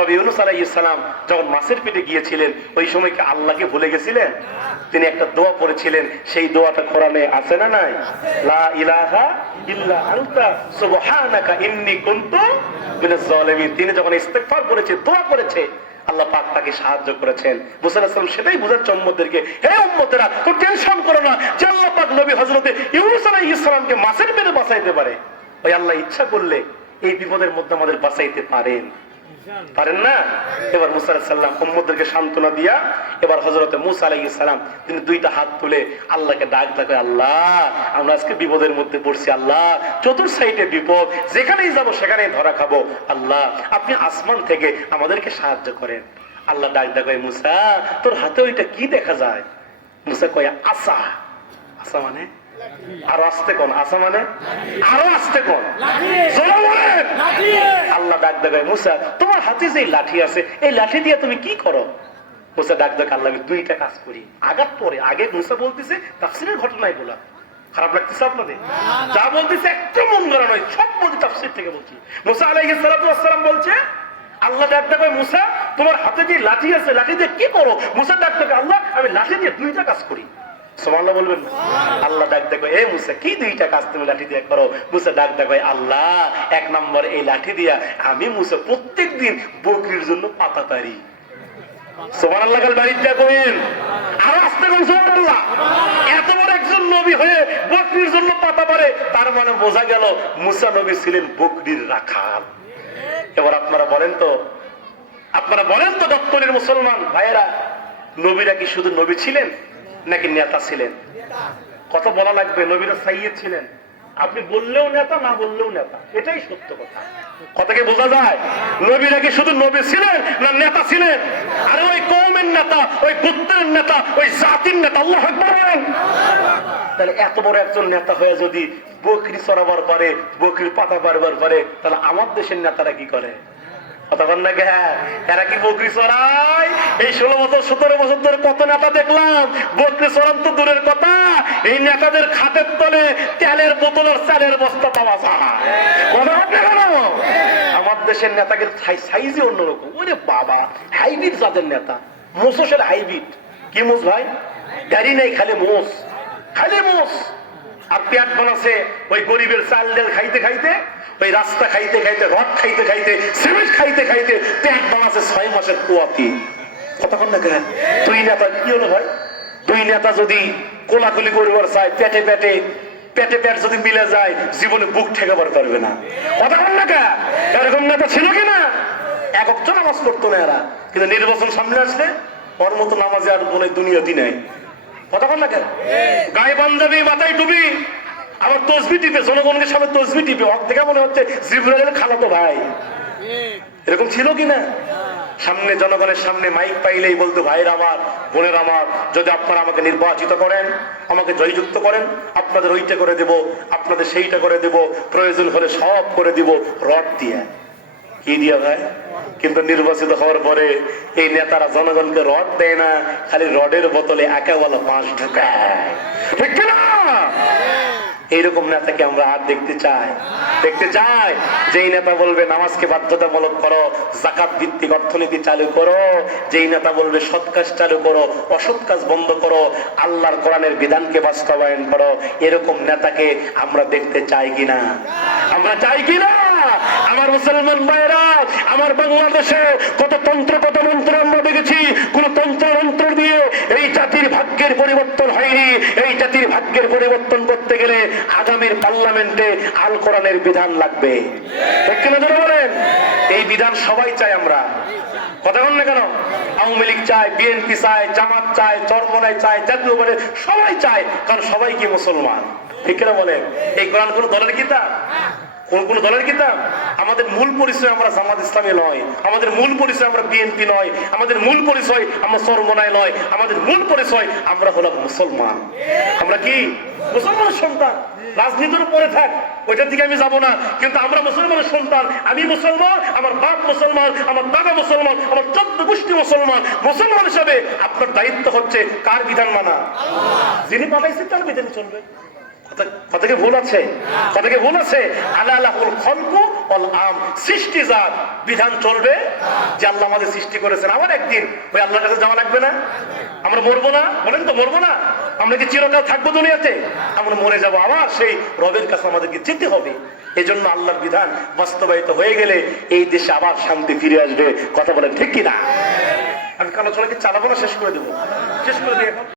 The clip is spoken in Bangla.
তবে ইউনূস আলাইহিস সালাম যখন মাছের পেটে গিয়েছিলেন ওই সময় কি আল্লাহকে ভুলে গেছিলেন? তিনি একটা দোয়া পড়েছিলেন, সেই দোয়াটা কোরআনে আছে না নাই? লা ইলাহা ইল্লা আনতা সুবহানাকা ইন্নী কুনতু মিনাজ জালিমিন। তিনি যখন ইস্তিগফার করেছে, দোয়া করেছে, আল্লাহ পাক তাকে সাহায্য করেছেন। মুসা আলাইহিস সালাম সেটাই বুঝাচ্ছে উম্মতদেরকে, হে উম্মতেরা, তো টেনশন করো না যে আল্লাহ পাক নবী হযরত ইউনূস আলাইহিস সালামকে মাছের পেটে বাঁচাইতে পারে। ওই আল্লাহ ইচ্ছা করলে এই বিপদের মধ্যে আমাদের বাঁচাইতে পারেন না? এবার মুসা আলাইহিস সালাম উম্মতদেরকে সান্ত্বনা দিয়া এবার হযরত মুসা আলাইহিস সালাম তিনি দুইটা হাত তুলে আল্লাহকে ডাক ডাকে, আল্লাহ আমরা আজকে বিপদের মধ্যে পড়ছি, আল্লাহ চতুর্থ সাইডে বিপদ, যেখানেই যাব সেখানেই ধরা খাবো, আল্লাহ আপনি আসমান থেকে আমাদেরকে সাহায্য করেন। আল্লাহ ডাক ডাকে, মুসা তোর হাতে ওইটা কি দেখা যায়? মুসা কয় আসা। আসা মানে আরো আসতে কোন? আসা মানে আরো আসতে কোন? আল্লাহ ডাক দেখায়, মুসা তোমার হাতে যে লাঠি আছে এই লাঠি দিয়ে তুমি কি করো? মুসা ডাক দেখ, আল্লাহ আমি দুইটা কাজ করি। আগার পরে আগে মুসা বলতেছে তাফসীরের ঘটনায় বলা, খারাপ লাগতেছে আপনাদের? যা বলতেছে একটু মন গড়া নয়, সব বলছি তাফসীর থেকে বলছি। মুসা আলাইহিস সালাতু ওয়াস সালাম বলছে, আল্লাহ ডাক দেখায়, মুসা তোমার হাতে যে লাঠি আছে লাঠি দিয়ে কি করো? মুসা ডাক দেখায়, আল্লাহ আমি লাঠি দিয়ে দুইটা কাজ করি। সুবহানাল্লাহ বলবেন। আল্লাহ ডাক দেখো, এ মুসা কি দুইটা কাজ তুমি লাঠি দিয়ে করো? মুসা ডাক দেখো, আল্লাহ এক নম্বর এই লাঠি দিয়া আমি মুসা প্রত্যেকদিন বকরির জন্য পাতা পারি। সুবহানাল্লাহ কাল বাড়িটা করেন আর আস্তে কোন সুবহানাল্লাহ। এত বড় একজন নবী হয়ে বকরির জন্য পাতা পারে, তার মানে বোঝা গেল মুসা নবী ছিলেন বকরির রাখাল। এবার আপনারা বলেন তো দপ্তরের মুসলমান ভাইয়েরা, নবীরা কি শুধু নবী ছিলেন নাকি নেতা ছিলেন? কথা বলা লাগবে। নবীরা সাইয়্যিদ ছিলেন, আপনি বললেও নেতা না বললেও নেতা, এটাই সত্য কথা। কথাকে বোঝা যায়? নবীরা কি শুধু নবী ছিলেন না নেতা ছিলেন? আরে ওই কওমের নেতা, ওই গোত্রের নেতা, ওই জাতির নেতা। আল্লাহু আকবার বলেন। তাহলে এত বড় একজন নেতা হয়ে যদি বকরি চড়াবার পারে, বকরির পাতা পারবার পারে, তাহলে আমার দেশের নেতারা কি করে? এরা কি বকরি চড়ায়? এই 16 বছর 17 বছর ধরে কত নেতা দেখলাম, বকরি চড়ান তো দূরের কথা, এই নেতাদের খাতের তলে তেলের বোতল আর চালের বস্তা পাওয়া যায়। আমার দেশের নেতাকে সাইজে অন্যরকম। ওরে বাবা, হাইব্রিড জাতের নেতা, মোসের হাইব্রিড। কি মোস ভাই? গাড়ি নেই, খালি মোস, খালি মোস। আর পেট বানাচ্ছে ওই গরিবের চাল ডাল খাইতে খাইতে, ওই রাস্তা খাইতে খাইতে, রড খাইতে খাইতে, সিমেন্ট খাইতে খাইতে পেট বানাচ্ছে 6 মাসের কুয়াতি। কতক্ষণ না কেন? দুই নেতা কি হলো ভাই? দুই নেতা যদি কোলাকুলি করিবার চায়, পেটে পেটে পেটে পেট যদি মিলে যায়, জীবনে বুক ঠেকাবার পারবে না। কতক্ষণ না কেন? এরকম নেতা ছিল কিনা? একজন নামাজ করতো না এরা, কিন্তু নির্বাচন সামনে আসলে ওর মতো নামাজে আর মনে দুনিয়াতে নাই। কতক্ষণ না কেন? গায়ে পাঞ্জাবি, মাথায় টুপি, আবার তসবি টিপে, জনগণকে সামনে তসবি টিপে, ওর থেকে মনে হচ্ছে জিবরাইলের খালাতো ভাই। এরকম ছিল কিনা? সামনে জনগণের সামনে মাইক পাইলেই বলতো, ভাইরা আমার, বোনের আমার, যদি আপনারা আমাকে নির্বাচিত করেন, আমাকে জয়যুক্ত করেন, আপনাদের ওইটা করে দেব, আপনাদের সেইটা করে দেব, প্রয়োজন হলে সব করে দিব রড দিয়ে। কি দিয়া ভাই? কিন্তু নির্বাচিত হওয়ার পরে এই নেতারা জনগণকে রড দেয় না, খালি রডের বোতলে একাওয়ালা বাঁশ ঢুকায়। ঠিক না? এইরকম নেতাকে আমরা আর দেখতে চাই যেই নেতা বলবে নামাজকে বাধ্যতামূলক করো, যাকাত ভিত্তিক অর্থনীতি চালু করো, যেই নেতা বলবে সৎ কাজ চালু করো, অসৎ কাজ বন্ধ করো, আল্লাহর কোরআনের বিধানকে বাস্তবায়ন করো, এরকম নেতাকে আমরা দেখতে চাই কিনা? আমরা চাই কিনা? আমার মুসলমান ভাইরা, আমার বাংলাদেশে কত তন্ত্র কত মন্ত্র আমরা দেখেছি, কোন তন্ত্র মন্ত্র দিয়ে এই জাতির ভাগ্যের পরিবর্তন হয়নি। এই জাতির ভাগ্যের পরিবর্তন করতে গেলে আগামীর পার্লামেন্টে আল কোরআনের বিধান লাগবে। ঠিক কিনা ধরে বলেন? এই বিধান সবাই চাই আমরা। কথা বল না কেন? আওয়ামী লীগ চায়, বিএনপি চায়, জামাত চায়, চরমনাই চায়, জাতীয় পার্টি, সবাই চায়, কারণ সবাই কি মুসলমান। ঠিক কিনা বলেন? এই কোরআন কোন দলের কিতাব? কোন দলের কিতাব? আমাদের মূল পরিচয় আমরা জামাত ইসলামী নয়, আমাদের মূল পরিচয় আমরা বিএনপি নয়, আমাদের মূল পরিচয় আমরা চরমনাই নয়, আমাদের মূল পরিচয় আমরা হলাম মুসলমান। আমরা কি মুসলমানের সন্তান। রাজনীতির উপরে থাক, ওইটার দিকে আমি যাব না, কিন্তু আমরা মুসলমানের সন্তান। আমি মুসলমান, আমার বাপ মুসলমান, আমার দাদা মুসলমান, আমার 14 গোষ্ঠী মুসলমান। মুসলমান হিসাবে আপনার দায়িত্ব হচ্ছে কার বিধান মানা? যিনি পাঠাইছেন তার বিধান চলবে। কথাকে ভুল আছে? কথাকে ভুল আছে? আলাহুল খলকু ওয়াল আম, সৃষ্টি যার, বিধান চলবে যে আল্লাহ আমাদের সৃষ্টি করেছেন। আমার একদিন ওই আল্লাহর কাছে যাওয়া লাগবে না? আমরা মরবো না? বলেন তো, মরবো না? আমরা কি চিরকাল থাকবো দুনিয়াতে? আমরা মরে যাবো, আবার সেই রবের কাছে আমাদেরকে যেতে হবে। এই জন্য আল্লাহর বিধান বাস্তবায়িত হয়ে গেলে এই দেশে আবার শান্তি ফিরে আসবে। কথা বলেন ঠিক কিনা? আমি আলোচনাকে চালাবো না, শেষ করে দেবো? শেষ করে দিই এখন।